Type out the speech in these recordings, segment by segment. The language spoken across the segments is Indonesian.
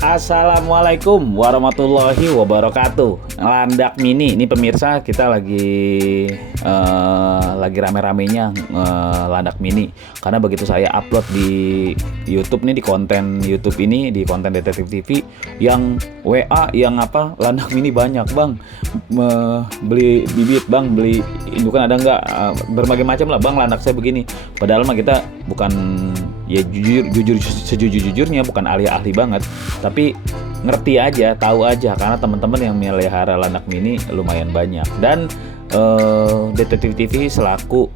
Assalamualaikum warahmatullahi wabarakatuh. Landak Mini, ini pemirsa kita lagi rame-ramenya Landak Mini. Karena begitu saya upload di YouTube nih, di konten YouTube ini, di konten Detektif TV, yang WA yang Landak Mini banyak, Bang. Beli bibit, Bang, beli indukan ada nggak? Berbagai macam lah, Bang, landak saya begini. Padahal mah kita bukan, ya jujur sejujurnya bukan ahli banget, tapi ngerti aja, tahu aja, karena teman-teman yang melihara landak mini lumayan banyak. Dan Detektif TV selaku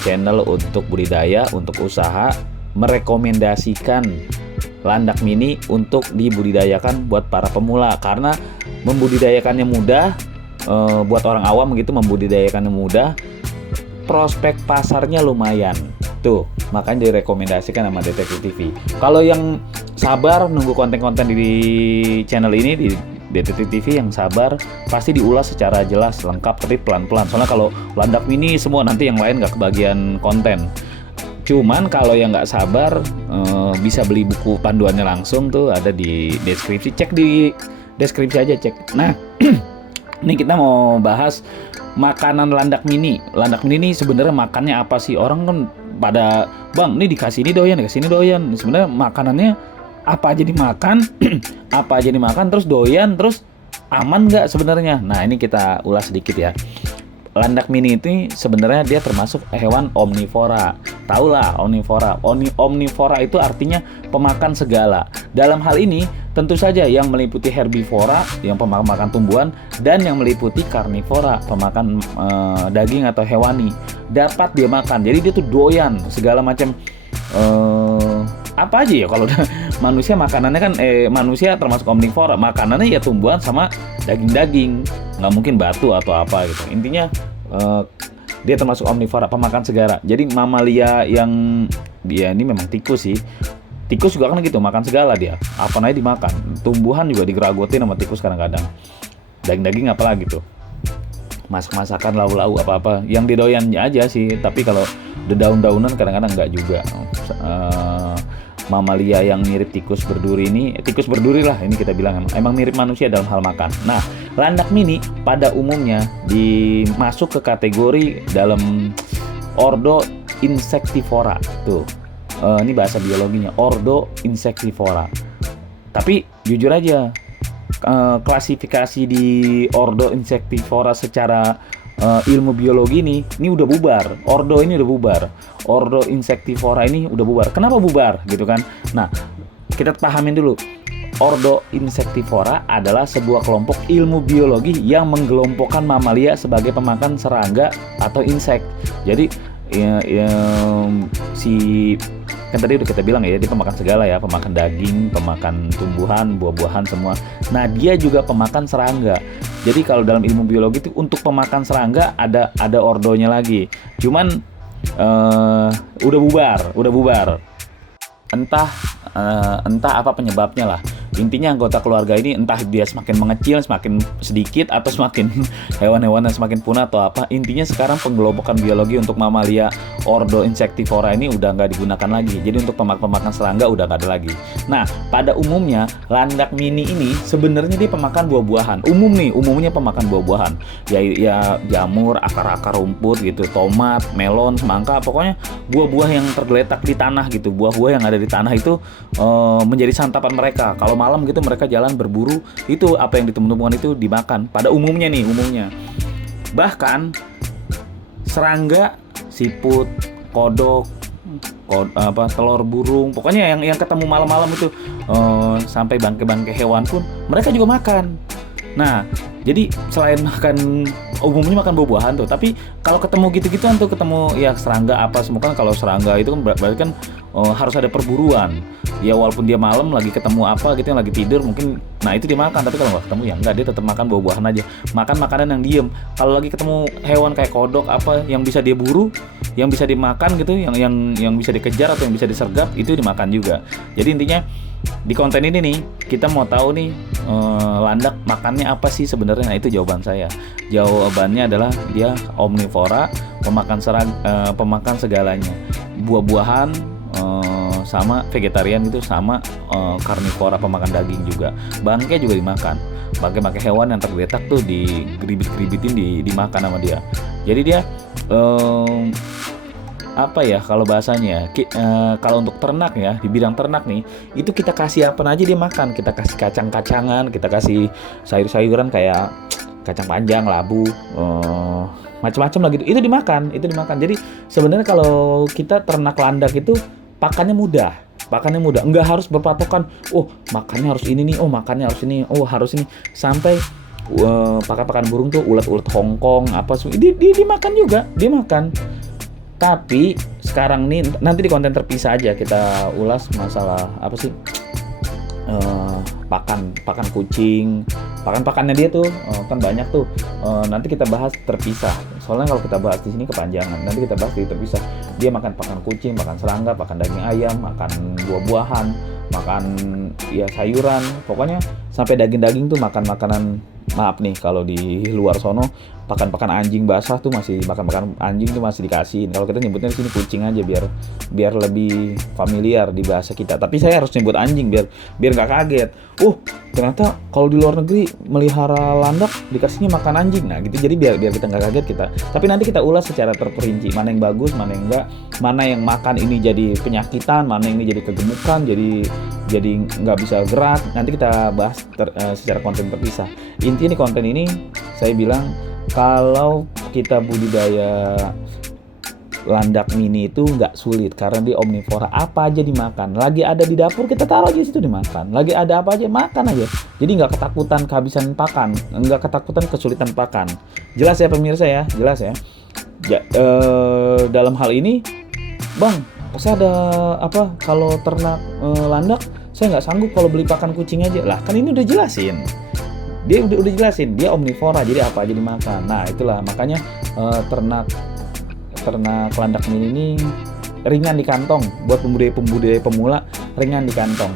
channel untuk budidaya, untuk usaha, merekomendasikan landak mini untuk dibudidayakan buat para pemula, karena membudidayakannya mudah. Buat orang awam gitu, membudidayakannya mudah, prospek pasarnya lumayan. Tuh, makanya direkomendasikan sama Detektif TV. Kalau yang sabar nunggu konten-konten di channel ini, di Detektif TV, yang sabar pasti diulas secara jelas, lengkap, tapi pelan-pelan. Soalnya kalau landak mini semua, nanti yang lain nggak kebagian konten. Cuman kalau yang nggak sabar, bisa beli buku panduannya langsung, tuh ada di deskripsi. Cek di deskripsi aja, cek. Nah, ini kita mau bahas makanan landak mini. Landak mini ini sebenarnya makannya apa sih? Orang kan pada, Bang, ini dikasih ini doyan, dikasih ini doyan. Sebenarnya makanannya apa aja dimakan, apa aja dimakan, terus doyan, terus aman nggak sebenarnya? Nah, ini kita ulas sedikit ya. Landak mini itu sebenarnya dia termasuk hewan omnivora. Tahulah omnivora. Omnivora itu artinya pemakan segala. Dalam hal ini tentu saja yang meliputi herbivora, yang pemakan tumbuhan, dan yang meliputi karnivora, pemakan daging atau hewani, dapat dia makan. Jadi dia tuh doyan segala macam, apa aja ya. Kalau manusia makanannya kan, manusia termasuk omnivora, makanannya ya tumbuhan sama daging-daging, nggak mungkin batu atau apa gitu. Intinya dia termasuk omnivora, pemakan segala. Jadi mamalia yang dia ini memang tikus sih. Tikus juga kan gitu, makan segala dia. Apa aja dimakan. Tumbuhan juga digeragotin sama tikus kadang-kadang. Daging-daging apalagi tuh. Masak-masakan, lau-lau, apa-apa. Yang didoyannya aja sih. Tapi kalau daun-daunan kadang-kadang enggak juga. Mamalia yang mirip tikus berduri ini, tikus berduri lah ini kita bilang, emang mirip manusia dalam hal makan. Nah, landak mini pada umumnya dimasuk ke kategori dalam ordo Insectivora. Tuh. Ini bahasa biologinya, ordo Insectivora. Tapi jujur aja, klasifikasi di ordo Insectivora secara ilmu biologi ini udah bubar. Ordo ini udah bubar. Ordo Insectivora ini udah bubar. Kenapa bubar gitu kan? Nah, kita pahamin dulu. Ordo Insectivora adalah sebuah kelompok ilmu biologi yang menggelompokkan mamalia sebagai pemakan serangga atau insek. Jadi kan tadi udah kita bilang ya, dia pemakan segala ya, pemakan daging, pemakan tumbuhan, buah-buahan semua. Nah, dia juga pemakan serangga. Jadi kalau dalam ilmu biologi itu untuk pemakan serangga ada ordonya lagi. Cuman udah bubar. Entah apa penyebabnya lah. Intinya anggota keluarga ini entah dia semakin mengecil, semakin sedikit, atau semakin hewan-hewan yang semakin punah atau apa. Intinya sekarang penggelompokan biologi untuk mamalia ordo Insectivora ini udah nggak digunakan lagi. Jadi untuk pemakan serangga udah nggak ada lagi. Nah, pada umumnya landak mini ini sebenarnya dia pemakan buah-buahan. Umumnya pemakan buah-buahan. Ya jamur, akar-akar rumput gitu, tomat, melon, semangka, pokoknya buah-buah yang tergeletak di tanah gitu. Buah-buah yang ada di tanah itu menjadi santapan mereka. Kalau malam gitu mereka jalan berburu, itu apa yang ditemukan itu dimakan. Pada umumnya. Bahkan serangga, siput, kodok, telur burung, pokoknya yang ketemu malam-malam itu, sampai bangkai-bangkai hewan pun mereka juga makan. Nah, jadi selain umumnya makan buah-buahan tuh, tapi kalau ketemu gitu-gituan tuh, ketemu ya serangga apa semua kan. Kalau serangga itu kan berarti kan harus ada perburuan. Ya walaupun dia malam lagi ketemu apa gitu yang lagi tidur mungkin, nah itu dia makan. Tapi kalau nggak ketemu ya enggak, dia tetap makan buah-buahan aja, makan makanan yang diem. Kalau lagi ketemu hewan kayak kodok apa yang bisa dia buru, yang bisa dimakan gitu, yang bisa dikejar atau yang bisa disergap, itu dimakan juga. Jadi intinya di konten ini nih kita mau tahu nih, landak makannya apa sih sebenarnya. Nah, itu jawaban saya. Jawabannya adalah dia omnivora, pemakan segalanya, buah-buahan, sama vegetarian itu sama karnivora pemakan daging juga. Bangkai juga dimakan. Bangkai hewan yang tergeletak tuh digeribit-geribitin dimakan sama dia. Jadi dia apa ya kalau bahasanya kalau untuk ternak ya, di bidang ternak nih, itu kita kasih apa aja dia makan. Kita kasih kacang-kacangan, kita kasih sayur-sayuran kayak kacang panjang, labu, macam-macam lah gitu. Itu dimakan. Jadi sebenarnya kalau kita ternak landak itu pakannya mudah. Enggak harus berpatokan, oh makannya harus ini nih, oh makannya harus ini, oh harus ini, sampai pakan burung tuh ulat-ulat Hongkong apa dia dimakan juga, dia makan. Tapi sekarang nih nanti di konten terpisah aja kita ulas masalah apa sih pakan kucing, pakannya dia tuh kan banyak tuh. Nanti kita bahas terpisah. Soalnya kalau kita bahas di sini kepanjangan. Nanti kita bahas di terpisah. Dia makan pakan kucing, makan serangga, makan daging ayam, makan buah-buahan, makan ya sayuran. Pokoknya sampai daging-daging tuh makan makanan. Maaf nih kalau di luar sono pakan anjing basah tuh masih makan anjing tuh masih dikasihin. Kalau kita nyebutnya di sini kucing aja biar lebih familiar di bahasa kita. Tapi saya harus nyebut anjing biar nggak kaget. Ternyata kalau di luar negeri melihara landak dikasihnya makan anjing. Nah gitu, jadi biar kita nggak kaget kita. Tapi nanti kita ulas secara terperinci mana yang bagus, mana yang enggak, mana yang makan ini jadi penyakitan, mana yang ini jadi kegemukan, jadi nggak bisa gerak. Nanti kita bahas secara konten terpisah. Intinya di konten ini saya bilang kalau kita budidaya landak mini itu nggak sulit karena dia omnivora, apa aja dimakan. Lagi ada di dapur kita taruh aja situ dimakan. Lagi ada apa aja makan aja. Jadi nggak ketakutan kehabisan pakan, nggak ketakutan kesulitan pakan. Jelas ya pemirsa ya, jelas ya. Dalam hal ini, Bang, saya ada apa? Kalau ternak landak, saya nggak sanggup kalau beli pakan kucing aja. Lah kan ini udah jelasin. Dia udah jelasin, dia omnivora, jadi apa aja dimakan. Nah itulah makanya ternak landak mini ini ringan di kantong buat pembudidaya pemula, ringan di kantong.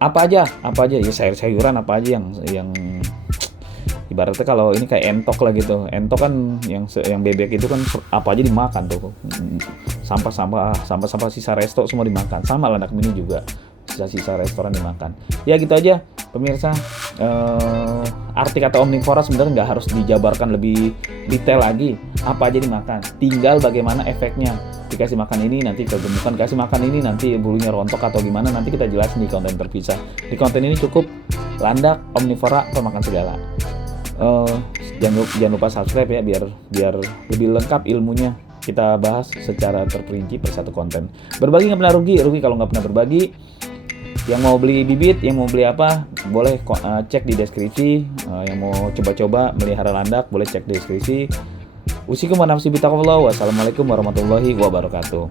Apa aja ya sayur-sayuran apa aja yang ibaratnya kalau ini kayak entok lah gitu. Entok kan yang bebek itu kan apa aja dimakan tuh. Sampah sisa resto semua dimakan. Sama landak mini juga sisa restoran dimakan. Ya gitu aja pemirsa. Arti kata omnivora sebenarnya nggak harus dijabarkan lebih detail lagi. Apa aja dimakan, tinggal bagaimana efeknya. Dikasih makan ini nanti kegemukan, kasih makan ini nanti bulunya rontok atau gimana, nanti kita jelasin di konten terpisah. Di konten ini cukup landak, omnivora, pemakan segala. Jangan lupa subscribe ya biar lebih lengkap ilmunya. Kita bahas secara terperinci per satu konten. Berbagi nggak pernah rugi kalau nggak pernah berbagi. Yang mau beli bibit, yang mau beli apa, boleh cek di deskripsi. Yang mau coba-coba melihara landak, boleh cek di deskripsi. Usikum wa nafsi bitaqwallah. Wassalamualaikum warahmatullahi wabarakatuh.